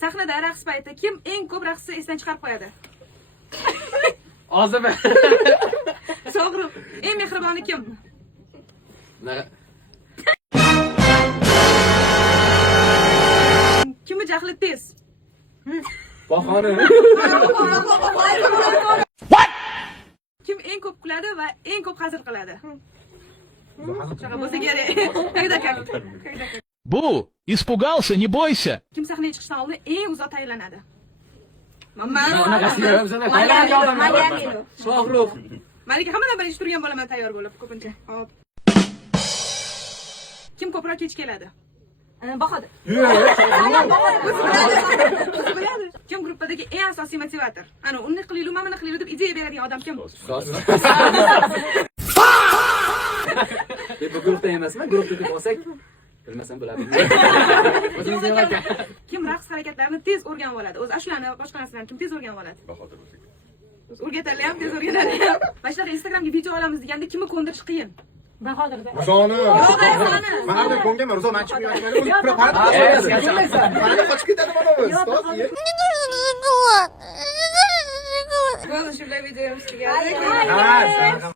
Sahnada raqs payti kim eng ko'p raqsni esdan chiqarib qo'yadi? Ozib. Sog'ruq. Eng mehriboni kim? Kimi jahli tez? Bahona. Kim eng ko'p kuladi va eng ko'p hazil qiladi? Shaka bo'lsa kerak. Когда как? Бу, испугался, не бойся. Kim sahnaga chiqishdan oldin eng uzoq tayyorlanadi? Shohrux. Malika hammadan birinchi turgan bo'laman tayyor bo'lib ko'pincha. Hop. Kim ko'proq kech keladi? Bahodir. Kim gruppadagi eng asosiy motivator? Ana, uni qilaylik, mana buni qilaylik deb ideya beradigan odam kim? Bu guruhda emasmi? Guruhda deb olsak, bilmasam bo'ladi. Kim raqs harakatlarini tez o'rganib oladi? O'zi ashulani, boshqa narsalarni kim tez o'rganib oladi? Bahodir o'zi. Biz o'rgatali ham, tez o'rganali ham. Mana shunaqa Instagramga video olamiz deganda kimni ko'ndirish qiyin? Bahodirda. Rusoni. Bahodirni. Mana bu ko'ngan Ruzo man chiqib yurganlar o'zi preparat. Mana qochib ketadi mana bu. Bo'ldi, shunday video ham sizga. Ha,